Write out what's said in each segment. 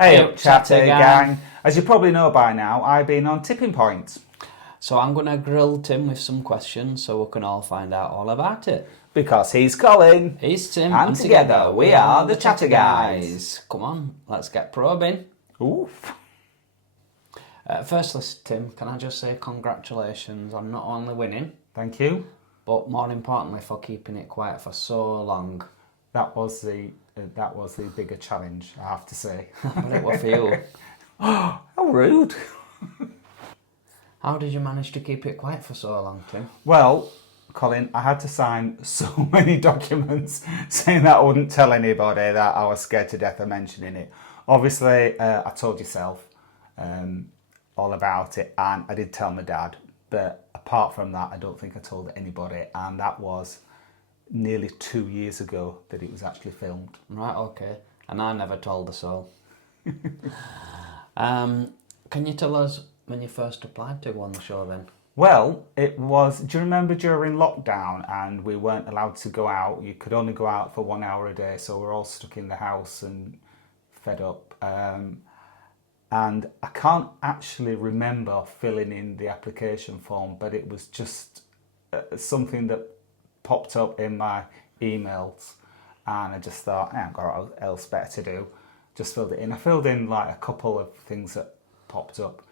Hey up, Chatter gang. As you probably know by now, I've been on tipping point. So I'm going to grill Tim with some questions so we can all find out all about it. Because he's Colin. He's Tim. And together we are the Chatter Guys. Come on, let's get probing. Oof. Firstly, Tim, can I just say congratulations on not only winning, Thank you. but more importantly for keeping it quiet for so long. That was the bigger challenge, I have to say. But it was for you. How rude. How did you manage to keep it quiet for so long, Tim? Well, Colin, I had to sign so many documents saying that I wouldn't tell anybody, that I was scared to death of mentioning it. Obviously, I told yourself all about it, and I did tell my dad. But apart from that, I don't think I told anybody, and that was nearly 2 years ago that it was actually filmed. Right, okay. And I never told a soul. Can you tell us when you first applied to go on the show then? Well, it was, do you remember during lockdown and we weren't allowed to go out? You could only go out for 1 hour a day, so we're all stuck in the house and fed up. And I can't actually remember filling in the application form, but it was just something that popped up in my emails, and I just thought, I haven't got else better to do. Just filled it in. I filled in like a couple of things that popped up.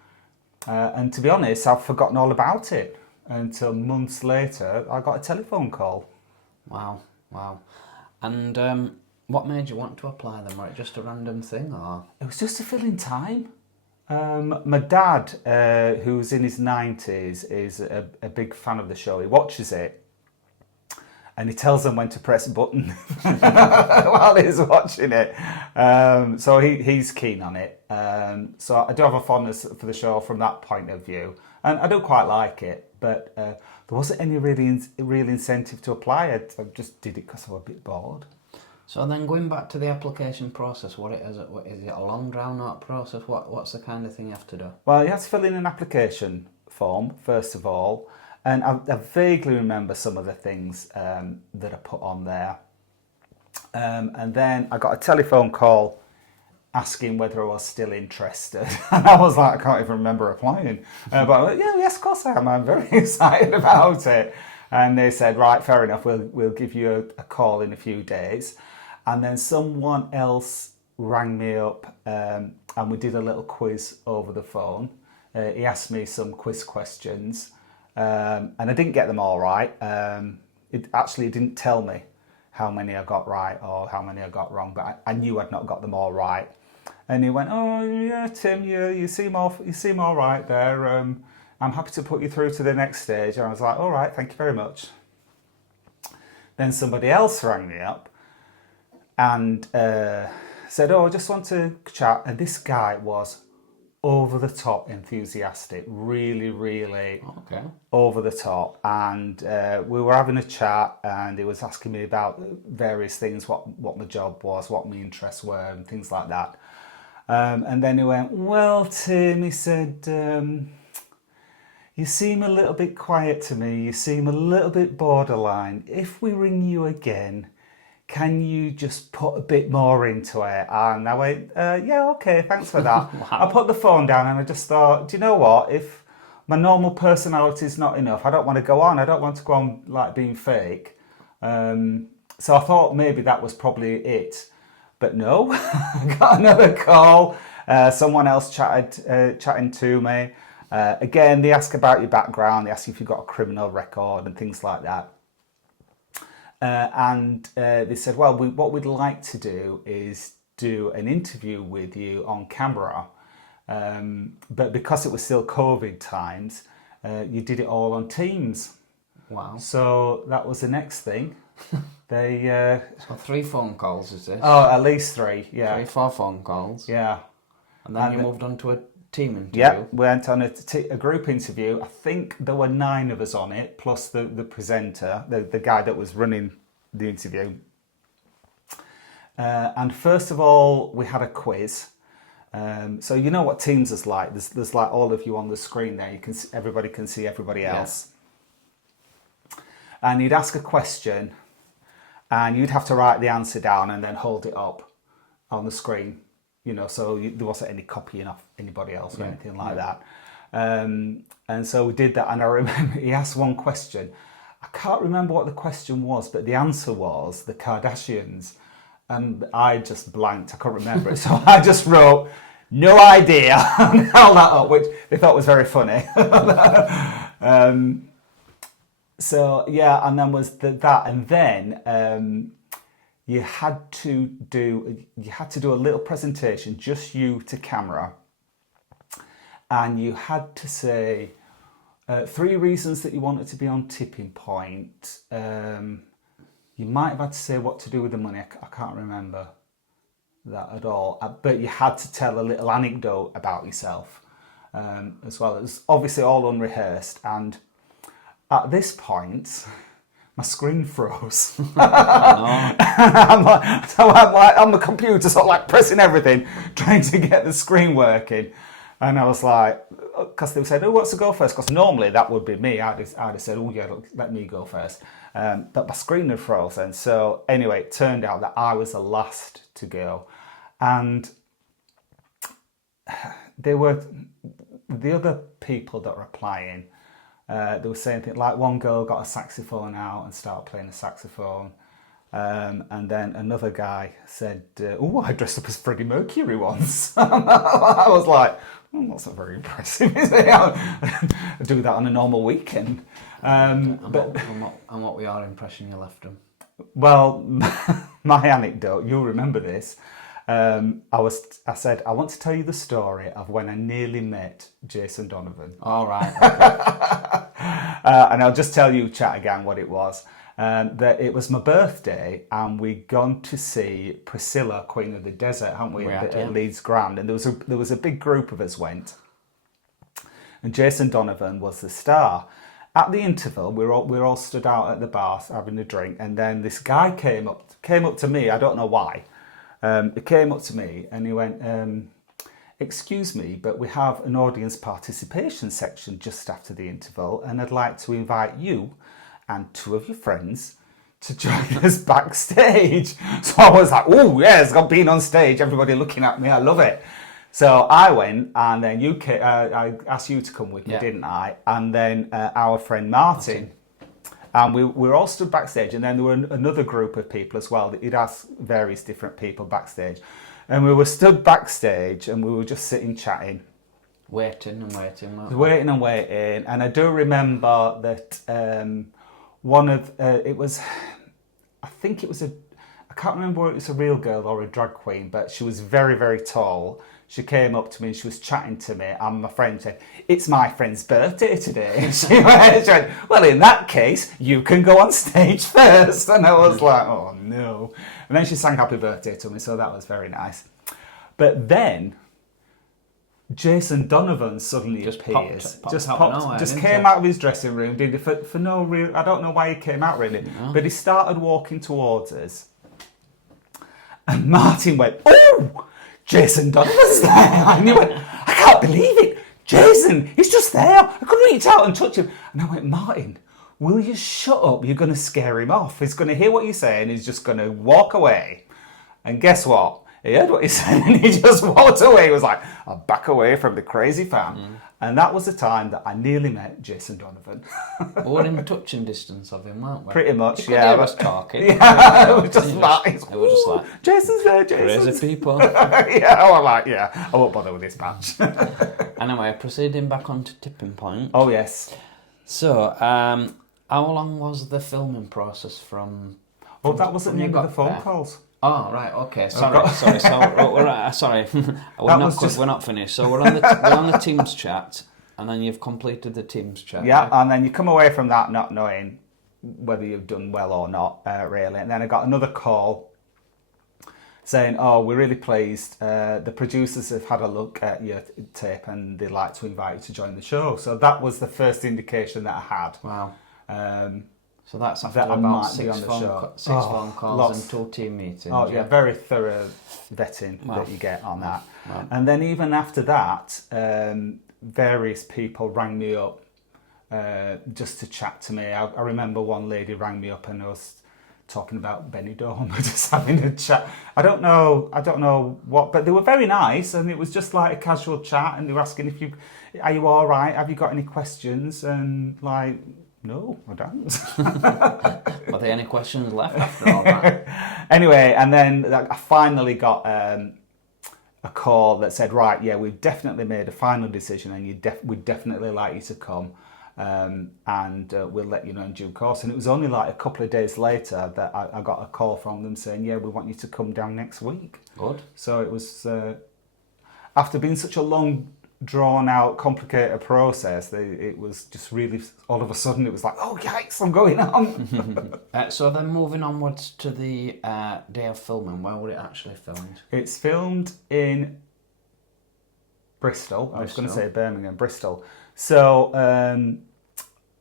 And to be honest, I've forgotten all about it until months later I got a telephone call. Wow. And what made you want to apply then? Were it just a random thing or? It was just to fill in time. My dad, who's in his 90s, is a big fan of the show. He watches it and he tells them when to press a button while he's watching it. So he's keen on it. So I do have a fondness for the show from that point of view. And I do quite like it, but there wasn't any real incentive to apply it. I just did it because I was a bit bored. So then going back to the application process, what is it a long drawn out process? What's the kind of thing you have to do? Well, you have to fill in an application form, first of all. And I vaguely remember some of the things that I put on there. And then I got a telephone call asking whether I was still interested. And I was like, I can't even remember applying. But I went, yes, of course I am. I'm very excited about it. And they said, right, fair enough, we'll give you a call in a few days. And then someone else rang me up and we did a little quiz over the phone. He asked me some quiz questions. And I didn't get them all right. It actually didn't tell me how many I got right or how many I got wrong, but I knew I'd not got them all right. And he went, "Oh yeah, Tim, you seem all right there. I'm happy to put you through to the next stage." And I was like, "All right, thank you very much." Then somebody else rang me up and said, "Oh, I just want to chat." And this guy was over the top enthusiastic, really Okay. over the top, and we were having a chat and he was asking me about various things, what my job was, what my interests were and things like that. And then he went, "Well, Tim," he said, "you seem a little bit quiet to me, you seem a little bit borderline. If we ring you again, can you just put a bit more into it?" And I went, "Yeah, okay, thanks for that." Wow. I put the phone down and I just thought, do you know what? If my normal personality is not enough, I don't want to go on. I don't want to go on like being fake. So I thought maybe that was probably it. But no, I got another call. Someone else chatting to me. Again, they ask about your background. They ask if you've got a criminal record and things like that. And they said, well, what we'd like to do is do an interview with you on camera. But because it was still COVID times, you did it all on Teams. Wow. So that was the next thing. They So 3 phone calls is this? Oh, at least 3, yeah. 4 phone calls. Yeah. And then you moved on to a team interview. Yeah, we went on a group interview. I think there were 9 of us on it, plus the presenter, the guy that was running the interview. And first of all, we had a quiz. So you know what Teams is like. There's like all of you on the screen there. Everybody can see everybody else. Yeah. And you'd ask a question, and you'd have to write the answer down and then hold it up on the screen. so there wasn't any copying off anybody else or anything like that. And so we did that, and I remember he asked one question. I can't remember what the question was, but the answer was the Kardashians, and I just blanked. I couldn't remember it, so I just wrote no idea and held that up, which they thought was very funny. So yeah, and then was that, and then you had to do a little presentation, just you to camera, and you had to say 3 reasons that you wanted to be on Tipping Point. You might have had to say what to do with the money. I can't remember that at all. But you had to tell a little anecdote about yourself as well. It was obviously all unrehearsed, and at this point, my screen froze. I'm like on the computer, sort of like pressing everything, trying to get the screen working. And I was like, because they said, "Oh, what's to go first?" Because normally that would be me. I'd have said, "Oh yeah, let me go first." But my screen had frozen. So anyway, it turned out that I was the last to go, and there were the other people that were applying. They were saying things like one girl got a saxophone out and started playing the saxophone. And then another guy said, "Oh, I dressed up as Freddie Mercury once." I was like, "That's not very impressive, is it?" I do that on a normal weekend. And what were your impression you left them? Well, my anecdote, you'll remember this. I said, "I want to tell you the story of when I nearly met Jason Donovan." All right. Okay. And I'll just tell you, chat again, what it was. That it was my birthday, and we'd gone to see Priscilla, Queen of the Desert, hadn't we, at Leeds Grand, and there was a big group of us went, and Jason Donovan was the star. At the interval, we were all stood out at the bar having a drink, and then this guy came up to me. I don't know why. He came up to me and he went, "Excuse me, but we have an audience participation section just after the interval, and I'd like to invite you and 2 of your friends to join us backstage." So I was like, "Oh yes, got being on stage, everybody looking at me, I love it." So I went, and then I asked you to come with me, didn't I? And then our friend Martin. And we were all stood backstage, and then there were another group of people as well that he'd asked various different people backstage. And we were stood backstage, and we were just sitting chatting. Waiting and waiting. Waiting and waiting. And I do remember that I can't remember whether it was a real girl or a drag queen, but she was very, very tall. She came up to me and she was chatting to me, and my friend said, "It's my friend's birthday today." And she went, "Well, in that case, you can go on stage first." And I was like, "Oh no." And then she sang happy birthday to me, so that was very nice. But then Jason Donovan suddenly appears. Just came out of his dressing room, did it for no real, I don't know why he came out really, but he started walking towards us. And Martin went, "Oh, Jason Donovan's there." And he went, "I can't believe it. Jason, he's just there. I could reach out and touch him." And I went, "Martin, will you shut up? You're going to scare him off. He's going to hear what you're saying. He's just going to walk away." And guess what? He heard what he said and he just walked away. He was like, "I'll back away from the crazy fan." And that was the time that I nearly met Jason Donovan. We were in touching distance of him, weren't we? Pretty much, yeah. I was talking. Yeah, it was just like, it was just like, "Jason's there, Jason." Crazy people. Yeah, I was like, yeah, I won't bother with this match. Anyway, proceeding back on to Tipping Point. Oh, yes. So, how long was the filming process from... Oh, that wasn't the end of the phone calls. Oh, right, okay. Sorry. So, we're not finished. So we're on the Teams chat, and then you've completed the Teams chat. Yeah, right? And then you come away from that not knowing whether you've done well or not, really. And then I got another call saying, "Oh, we're really pleased. The producers have had a look at your tape and they'd like to invite you to join the show." So that was the first indication that I had. Wow. So that's after that about six phone calls and 2 team meetings. Oh, yeah, very thorough vetting that you get on that. Wow. And then even after that, various people rang me up just to chat to me. I remember one lady rang me up and was talking about Benidorm, just having a chat. I don't know what, but they were very nice, and it was just like a casual chat, and they were asking are you all right? Have you got any questions? And like, no, I don't. Were there any questions left after all that? Anyway, and then I finally got a call that said, right, yeah, we've definitely made a final decision, and we'd definitely like you to come, and we'll let you know in due course. And it was only like a couple of days later that I got a call from them saying, yeah, we want you to come down next week. Good. So it was, after being such a long, drawn out, complicated process, it was just really, all of a sudden it was like, oh yikes, I'm going on. So then moving onwards to the day of filming, where would it actually filmed? It's filmed in Bristol. I was going to say Birmingham, Bristol. So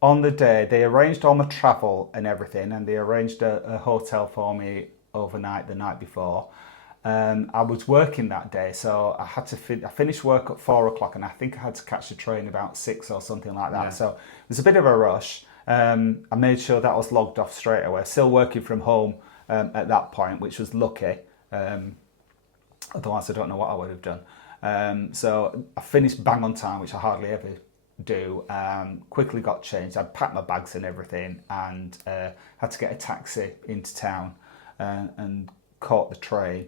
on the day, they arranged all my travel and everything, and they arranged a hotel for me overnight the night before. I was working that day, so I had to. I finished work at 4 o'clock, and I think I had to catch the train about 6 or something like that. Yeah. So it was a bit of a rush. I made sure that I was logged off straight away. Still working from home at that point, which was lucky. Otherwise, I don't know what I would have done. So I finished bang on time, which I hardly ever do. Quickly got changed. I packed my bags and everything, and had to get a taxi into town and caught the train.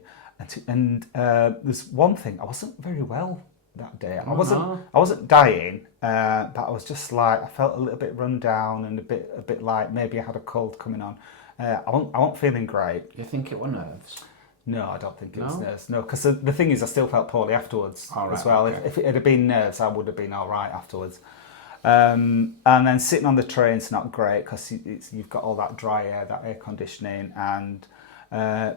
And there's one thing, I wasn't very well that day. I wasn't dying, but I was just like, I felt a little bit run down and a bit like maybe I had a cold coming on. I wasn't feeling great. You think it were nerves? No, I don't think it was nerves. No, because the thing is, I still felt poorly afterwards as well. Okay. If it had been nerves, I would have been all right afterwards. And then sitting on the train's not great because you've got all that dry air, that air conditioning, and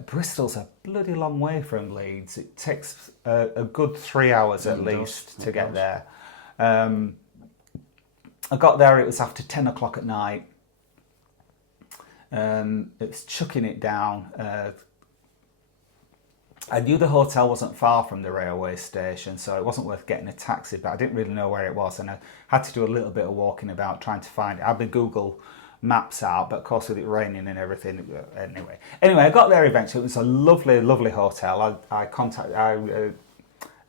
Bristol's a bloody long way from Leeds. It takes a good 3 hours at least to get there. I got there, it was after 10 o'clock at night. It's chucking it down. I knew the hotel wasn't far from the railway station, so it wasn't worth getting a taxi, but I didn't really know where it was, and I had to do a little bit of walking about trying to find it. I had the Google Maps out, but of course with it raining and everything, anyway I got there eventually. It was a lovely hotel. I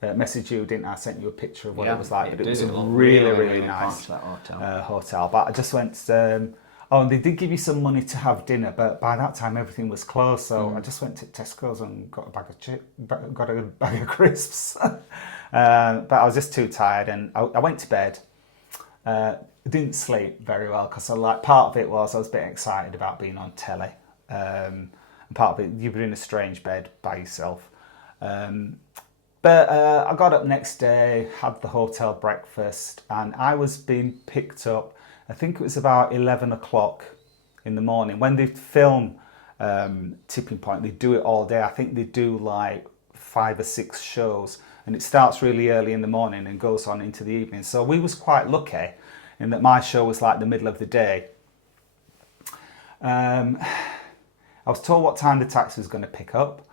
messaged you, didn't I? Sent you a picture of what it was like, but it was a really nice hotel. But I just went, and they did give you some money to have dinner, but by that time everything was closed, so I just went to Tesco's and got a bag of crisps. But I was just too tired, and I went to bed. Didn't sleep very well because part of it was I was a bit excited about being on telly, and part of it, you were in a strange bed by yourself. But I got up next day, had the hotel breakfast, and I was being picked up. I think it was about 11 o'clock in the morning. When they film Tipping Point, they do it all day. I think they do like 5 or 6 shows, and it starts really early in the morning and goes on into the evening. So we was quite lucky in that my show was like the middle of the day. I was told what time the taxi was going to pick up.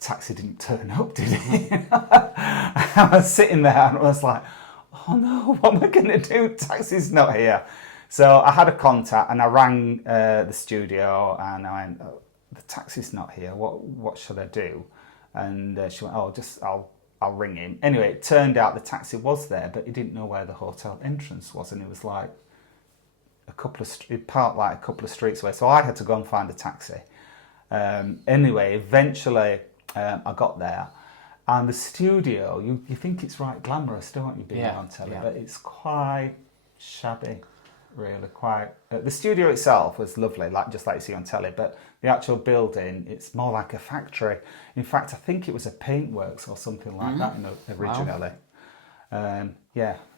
Taxi didn't turn up, did it? I was sitting there and I was like, oh no, what am I going to do? Taxi's not here. So I had a contact and I rang the studio and I went, oh, the taxi's not here. What should I do? And she went, I'll ring him. Anyway, it turned out the taxi was there, but he didn't know where the hotel entrance was, and it was like it parked like a couple of streets away. So I had to go and find a taxi. Anyway, eventually I got there, and the studio, you think it's right glamorous, don't you, being on telly, but it's quite shabby, really. Quite. The studio itself was lovely, just like you see on telly, but the actual building, it's more like a factory. In fact, I think it was a paintworks or something like that originally. Wow.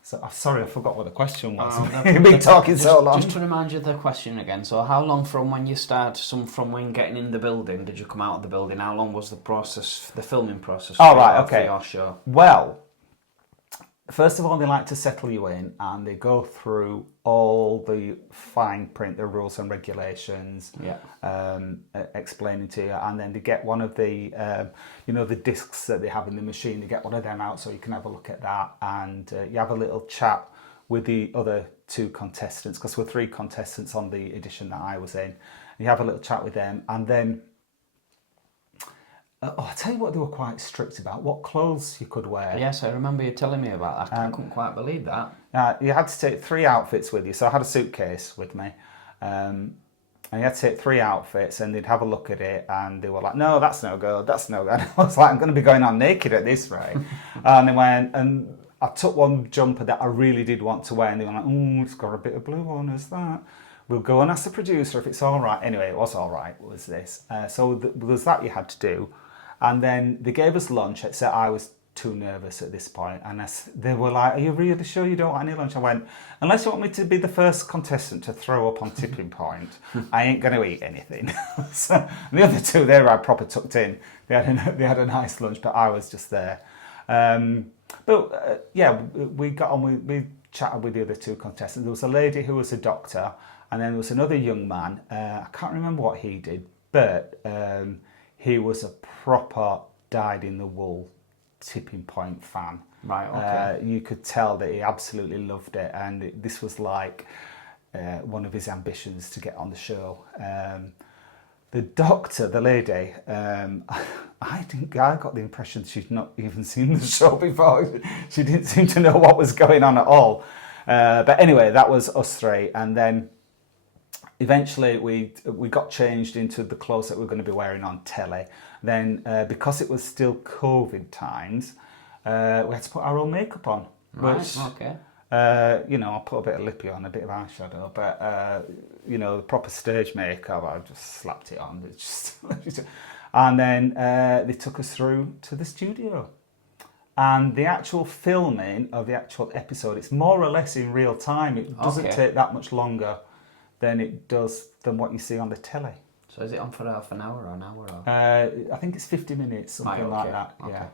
So sorry, I forgot what the question was. You've been talking so long. Just to remind you of the question again. So how long from when you started, from when getting in the building, did you come out of the building? How long was the process, the filming process? For your show? Well, first of all, they like to settle you in, and they go through all the fine print, the rules and regulations, explaining to you, and then they get one of the, the discs that they have in the machine. They get one of them out so you can have a look at that, and you have a little chat with the other 2 contestants, because there were 3 contestants on the edition that I was in, You have a little chat with them, and then I'll tell you what they were quite strict about, what clothes you could wear. Yes, I remember you telling me about that. I couldn't quite believe that. You had to take 3 outfits with you. So I had a suitcase with me. And you had to take 3 outfits, and they'd have a look at it, and they were like, no, that's no good, that's no good. And I was like, I'm going to be going on naked at this rate. And they went, and I took one jumper that I really did want to wear, and they were like, oh, it's got a bit of blue on us, that. We'll go and ask the producer if it's all right. Anyway, it was all right, was this. So there was that you had to do. And then they gave us lunch, except I was too nervous at this point, and they were like, are you really sure you don't want any lunch? I went, unless you want me to be the first contestant to throw up on tipping point, I ain't going to eat anything. So the other 2, they were proper tucked in. They had a nice lunch, but I was just there. We got on, we chatted with the other 2 contestants. There was a lady who was a doctor, and then there was another young man. I can't remember what he did, but he was a proper dyed-in-the-wool tipping point fan. Right, okay. You could tell that he absolutely loved it, and this was like one of his ambitions to get on the show. The doctor, the lady, I got the impression she'd not even seen the show before. She didn't seem to know what was going on at all. But anyway, that was us 3, and then eventually we got changed into the clothes that we were going to be wearing on telly. Then because it was still COVID times, we had to put our own makeup on. Right, which, okay. I put a bit of lippy on, a bit of eyeshadow, but the proper stage makeup, I just slapped it on. And then they took us through to the studio. And the actual filming of the actual episode, it's more or less in real time. It doesn't take that much longer than it does than what you see on the telly. So is it on for half an hour or an hour? Or? I think it's 50 minutes, something like that. Okay. Yeah.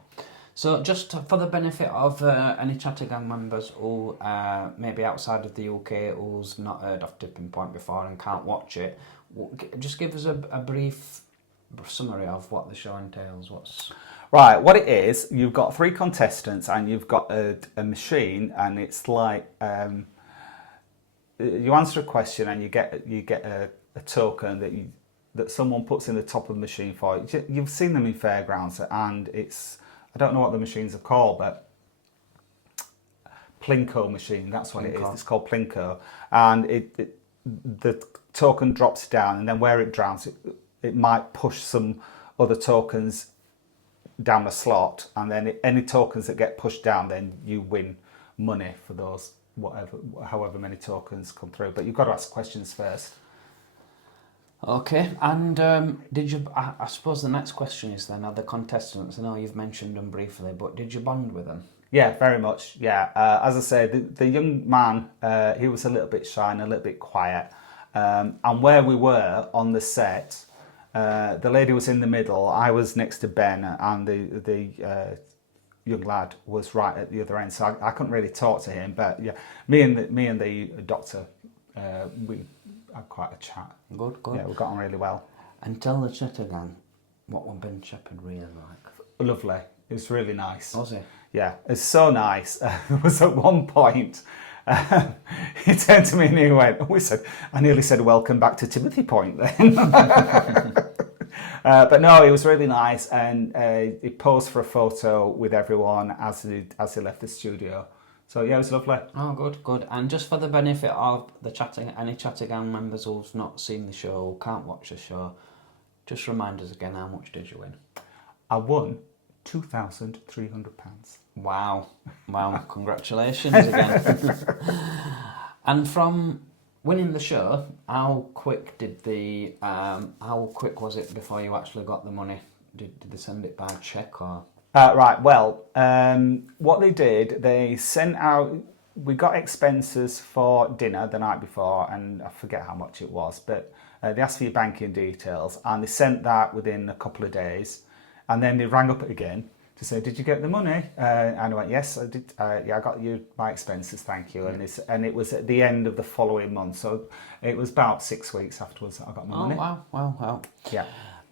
So just for the benefit of any Chattergang members who maybe outside of the UK who's not heard of Tipping Point before and can't watch it, just give us a brief summary of what the show entails. Right, what it is, you've got 3 contestants and you've got a machine, and it's like you answer a question and you get a token that someone puts in the top of the machine for you. You've seen them in fairgrounds, and it's, I don't know what the machines are called, but Plinko machine, that's what it is. It's called Plinko, and the token drops down, and then where it drowns, it might push some other tokens down a slot, and then any tokens that get pushed down, then you win money for those however many tokens come through. But you've got to ask questions first. Okay, and did you? I suppose the next question is then: are the contestants? I know you've mentioned them briefly, but did you bond with them? Yeah, very much. Yeah, as I said, the young man, he was a little bit shy and a little bit quiet, and where we were on the set, the lady was in the middle. I was next to Ben, and the young lad was right at the other end, so I couldn't really talk to him. But yeah, me and the doctor, we had quite a chat. Good. Yeah, we got on really well. And tell the Chattergang what was Ben Shepherd really like. Lovely. It was really nice. Was he? Yeah, it's so nice. There was at one point, he turned to me and he went, I nearly said, welcome back to Timothy Point then. But no, it was really nice, and he posed for a photo with everyone as he left the studio. So yeah, it was lovely. Oh, good. And just for the benefit of any Chattergang members who've not seen the show, can't watch the show, just remind us again, how much did you win? I won £2,300. Wow, congratulations again. And from winning the show, how quick was it before you actually got the money? Did they send it by cheque or? Right, well, what they did, they sent out, we got expenses for dinner the night before, and I forget how much it was, but they asked for your banking details, and they sent that within a couple of days, and then they rang up again to say, did you get the money? And I went, yes, I did. Yeah, I got my expenses, thank you. And it was at the end of the following month, so it was about 6 weeks afterwards that I got my money. Oh, wow. Yeah.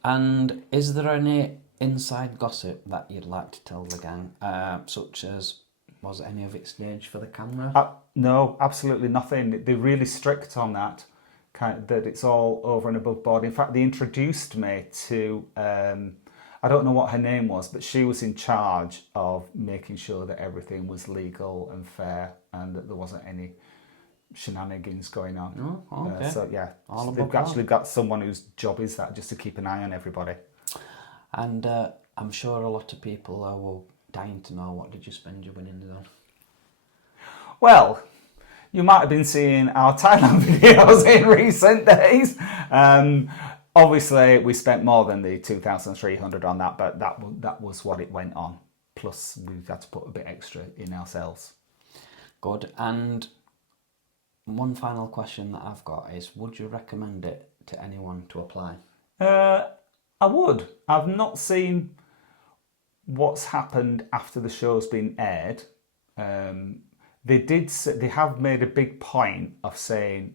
And is there any inside gossip that you'd like to tell the gang, such as, was any of it staged for the camera? No, absolutely nothing. They're really strict on that. that it's all over and above board. In fact, they introduced me to, I don't know what her name was, but she was in charge of making sure that everything was legal and fair and that there wasn't any shenanigans going on. Oh, okay. So yeah, All they've above actually got someone whose job is that, just to keep an eye on everybody. And I'm sure a lot of people were dying to know, what did you spend your winnings on? Well, you might have been seeing our Thailand videos in recent days. Obviously, we spent more than the 2,300 on that, but that was what it went on. Plus, we had to put a bit extra in ourselves. Good. And one final question that I've got is, would you recommend it to anyone to apply? I would. I've not seen what's happened after the show's been aired. They have made a big point of saying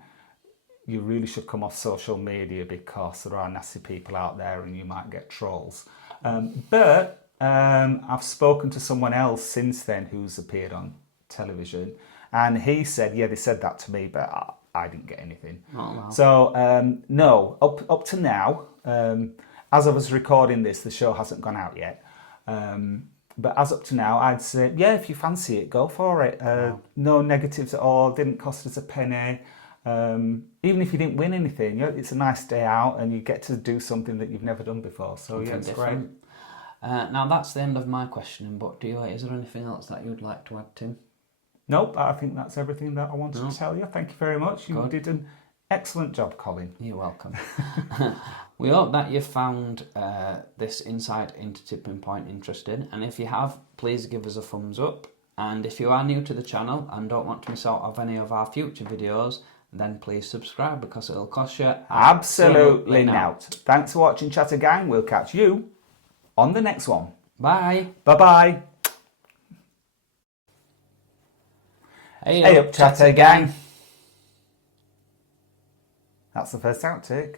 you really should come off social media because there are nasty people out there and you might get trolls. But I've spoken to someone else since then who's appeared on television, and he said, yeah, they said that to me, but I didn't get anything. Oh, wow. So no, up to now, as I was recording this, the show hasn't gone out yet. But as up to now, I'd say, yeah, if you fancy it, go for it. Wow. No negatives at all. Didn't cost us a penny. Even if you didn't win anything, it's a nice day out and you get to do something that you've never done before. So yeah, it's great. Now that's the end of my questioning, but is there anything else that you'd like to add, Tim? Nope, I think that's everything that I wanted to tell you. Thank you very much. You did an excellent job, Colin. You're welcome. We hope that you found this insight into tipping point interesting, and if you have, please give us a thumbs up. And if you are new to the channel and don't want to miss out on any of our future videos, then please subscribe because it'll cost you absolutely nought. Thanks for watching, Chatter Gang. We'll catch you on the next one. Bye. Bye-bye. Hey up, Chatter Gang. That's the first outtake.